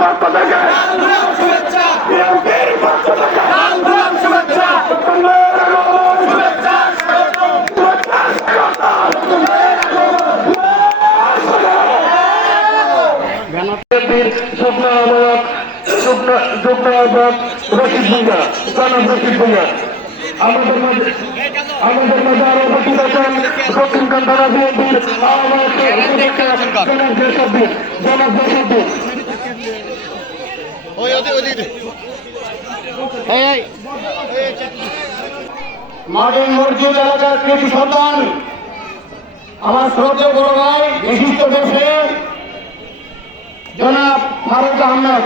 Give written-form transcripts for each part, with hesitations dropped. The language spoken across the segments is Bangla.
পক্ষ থেকে বিএনপির পক্ষ থেকে রশিদ ভুইয়া জনাব রশিদ ভুইয়া আমাদের মাঝে আরো উপস্থিত আছেন দক্ষিণখান থানা বিএনপির জনাব জেসুদ্দিন মার্টিন মসজিদ এলাকার কৃতি সন্তান আমার শ্রদ্ধেয় বড় ভাই বিশিষ্ট ব্যবসায়ী জনাব ফারুক আহমেদ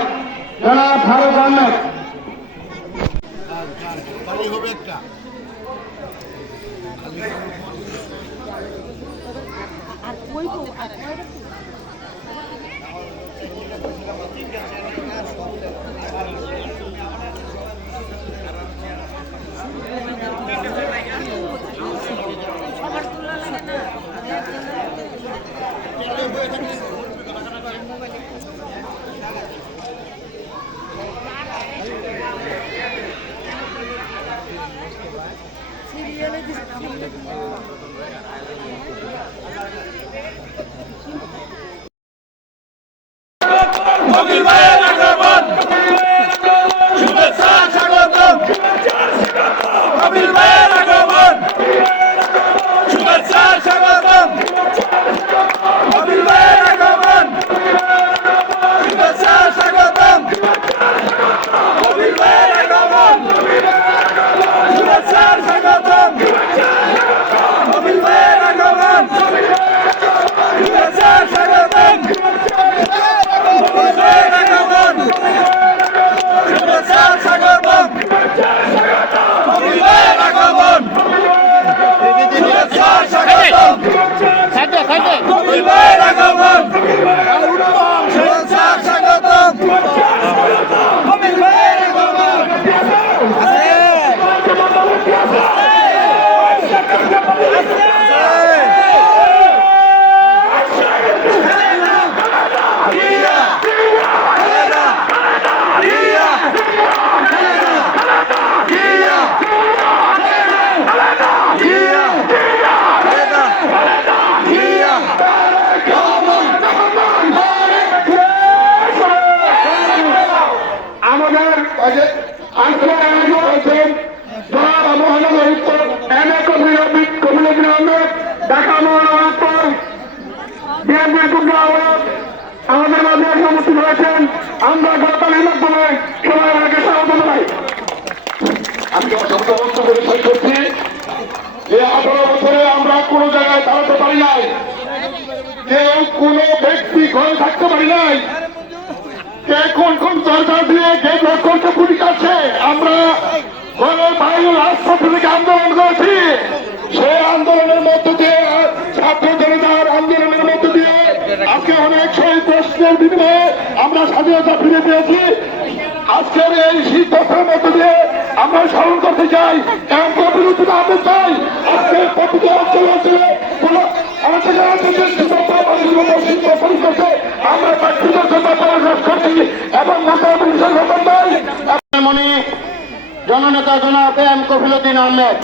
আমাদের মাঝে উপস্থিত হয়েছেন। আমরা গতকালের মাধ্যমে সবাই আমাকে স্বাগত জানাই। আজকে অসংখ্য বক্তব্য শেষ করছি যে 18 বছরে আমরা কোনো জায়গায় দাঁড়াতে পারি নাই, কেউ কোনো ব্যক্তি ঘরে থাকতে পারি নাই, কে কোন সরকার দিয়ে কে লক্ষ্য পুলিশ আছে। আমরা ঘরের বাইরে রাজপথ থেকে আন্দোলন করেছি। সেই আন্দোলনের মধ্য দিয়ে ছাত্র জনতার আন্দোলনের মধ্য দিয়ে আজকে অনেক শহীদ প্রশ্নের বিনিময়ে আমরা স্বাধীনতা ফিরে পেয়েছি। আজকের এই শীত বছরের মধ্য দিয়ে আমরা স্মরণ করতে চাই এবং বিরোধী আনতে চাই। আজকে প্রতিটি অঞ্চলে অঞ্চলে আমরা করছি এবং মনে জননেতা জনাব এম কফিলউদ্দিন আহমেদ,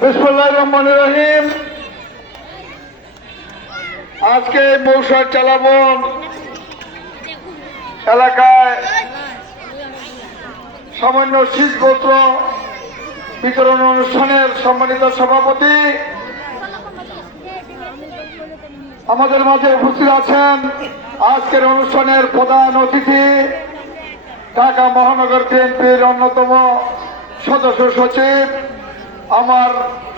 বিসমিল্লাহির রহমানির রহিম। আজকে মৌসার চালাবন এলাকায় সামান্য শীতবস্ত্র বিতরণ অনুষ্ঠানের সম্মানিত সভাপতি আমাদের মাঝে উপস্থিত আছেন। আজকের অনুষ্ঠানের প্রধান অতিথি ঢাকা মহানগর বিএনপির অন্যতম সদস্য সচিব, আমার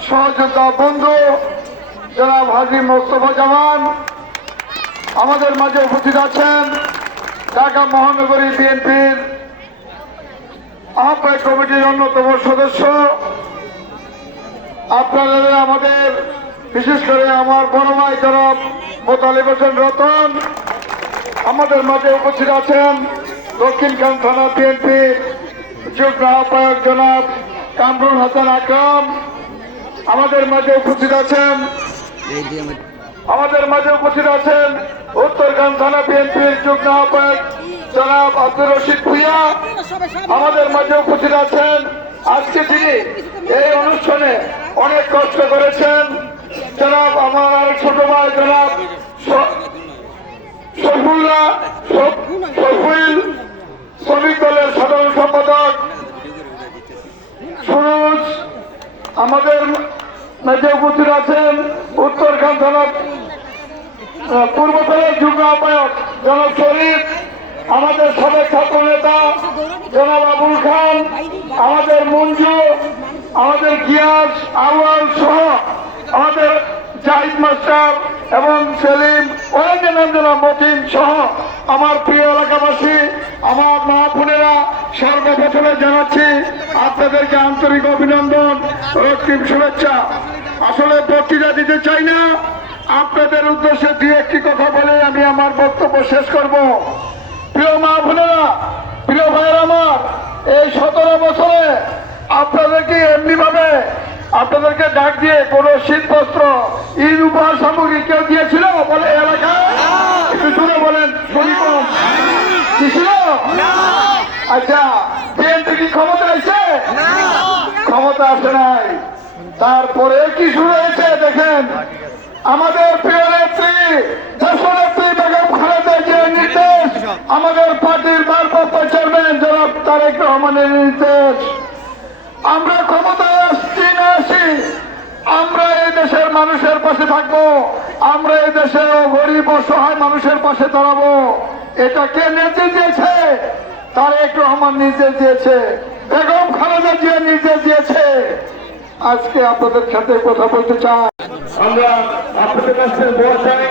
সহযোদ্ধা বন্ধু জনাব হাজী মোস্তফা জামান। আমাদের মাঝে উপস্থিত আছেন ঢাকা মহানগরী বিএনপির আহ্বায়ক কমিটির অন্যতম সদস্য। আপনাদের আমাদের বিশেষ করে আমার বড় ভাই জনাব মোতালেব হোসেন রতন। আমাদের মাঝে উপস্থিত আছেন দক্ষিণখান থানা বিএনপির যুগ্ম আহ্বায়ক জনাব কামরুল হাসান আকরাম। আমাদের মাঝে উপস্থিত আছেন উত্তরখান থানা বিএনপির যুগ্ম আহ্বায়ক জনাব আব্দুর রশিদ ভুইয়া। আমাদের মাঝে উপস্থিত আছেন আজকে তিনি এই অনুষ্ঠানে অনেক কষ্ট করেছেন জনাব আমার আরেক ছোট ভাই জনাব শফিউল, শ্রমিক দলের সাধারণ সম্পাদক সুরজ। আমাদের মাঝে উপস্থিত আছেন উত্তরখান থানা পূর্বতলের যুগ্ম আহ্বায়ক জনাব শরীফ, আমাদের সাবেক ছাত্র নেতা জনাব আবুল খান, আমাদের মঞ্জু, আমাদের গিয়াস আউয়াল সহ আমাদের জাহিদ মাস্টার এবং সেলিম, অনেকের নাম জনাব মতিন সহ আমার প্রিয় এলাকাবাসী, আমার মা বোনেরা, সর্বপ্রথমে জানাচ্ছি আপনাদেরকে আন্তরিক অভিনন্দন, রক্তিম শুভেচ্ছা। আসলে বক্তৃতা দিতে চাই না, আপনাদের উদ্দেশ্যে দুই একটি কথা বলে আমি আমার বক্তব্য শেষ করব। প্রিয় মা বোনেরা, প্রিয় ভাইয়ের আমার, এই 17 বছরে আপনাদেরকে এমনি ভাবে আপনাদেরকে ডাক দিয়ে কোন শীতবস্ত্র ঈদ উপহার সামগ্রী কেউ দিয়েছিল বলে এলাকায়? একটু জোরে বলেন, কি ছিল? আচ্ছা, বিএনপি কি ক্ষমতা আছে? ক্ষমতা আসে নাই। তারপরে কি শুরু হয়েছে দেখেন, আমাদের প্রিয় নেত্রী দেশনেত্রী বেগম খালেদা জিয়ার নির্দেশ, আমাদের পার্টির ভারপ্রাপ্ত চেয়ারম্যান জনাব তারেক রহমানের নির্দেশ, আমরা ক্ষমতায় আসছি না আসি, আমরা এই দেশের মানুষের পাশে থাকবো, আমরা এই দেশে গরিব অসহায় মানুষের পাশে দাঁড়াবো। এটা কে নির্দেশ দিয়েছে? তারেক রহমান নির্দেশ দিয়েছে, বেগম খালেদা জিয়া নির্দেশ দিয়েছে। আজকে আপনাদের সাথে কথা বলতে চাই, আমরা আপনাদের কাছে দোয়া চাই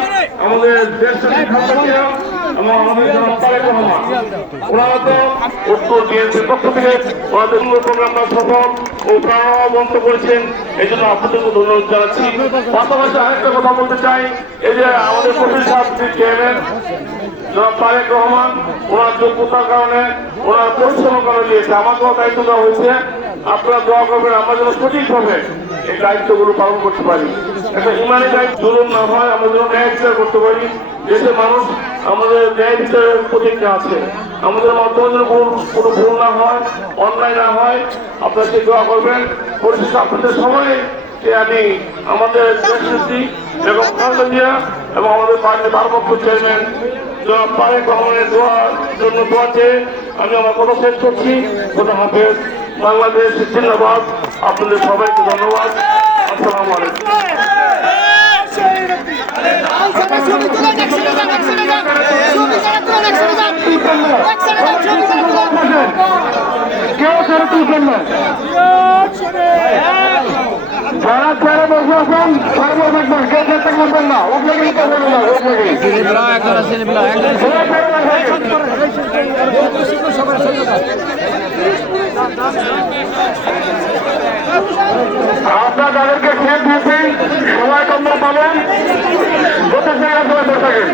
আমাদের দেশের এবং আমাদের জনাব তারেক রহমান। ওনারা তো উত্তর বিএনপির পক্ষ থেকে ওনাদের প্রোগ্রামটা সফল ও প্রাণবন্ত করেছেন, এই জন্য আপনাদেরকে ধন্যবাদ জানাচ্ছি। পাশাপাশি আরেকটা কথা বলতে চাই, এই যে আমাদের প্রতিষ্ঠান চেয়ারম্যান জনাব তারেক রহমান, ওনার যোগ্যতার কারণে, ওনার পরিশ্রমের কারণে দিয়েছে, আমাকেও দায়িত্ব দেওয়া হয়েছে। আপনারা দোয়া করবেন আমরা যেন সঠিকভাবে এই দায়িত্বগুলো পালন করতে পারি। একটা ইমানি দায়িত্ব জুলুম না হয়, আমরা যেন ন্যায় বিচার করতে পারি। দেশের মানুষ আমাদের ন্যায় বিচারের প্রতিজ্ঞা আছে, আমাদের মাধ্যমে যেন কোনো ভুল না হয়, অন্যায় না হয়, আপনারা সেই দোয়া করবেন। পরিশেষে আপনাদের সবাই আমি আমাদের দেশনেত্রী বেগম খালেদা জিয়া এবং আমাদের পার্টির ভারপ্রাপ্ত চেয়ারম্যান জনাব তারেক রহমানের দোয়ার জন্য দোয়া চেয়ে আমি আমার কথা শেষ করছি। খোদা হাফেজ। বাংলাদেশ জিন্দাবাদ। আপনাদের সবাইকে ধন্যবাদ। আসসালামু আলাইকুম। কেউ ছেড়ে তুলবেন না, যারা ছেড়ে বসে আছেন সর্ব থাকবেন, কেউ চেষ্টা করবেন না, আপনাকে করবেন না। আপনার তাদেরকে খেয়ে দিয়েছি, সময় কম পাবেন, গোটা জায়গা সবাই বসে থাকেন।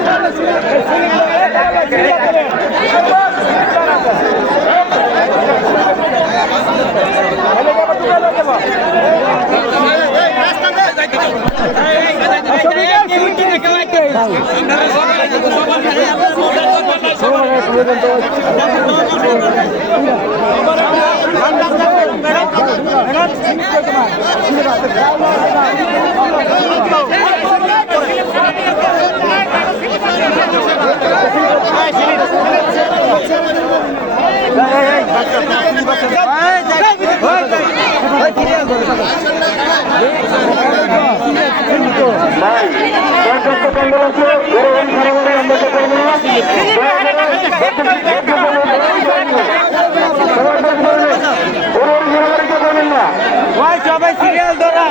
সবাই সিরিয়াল ধরা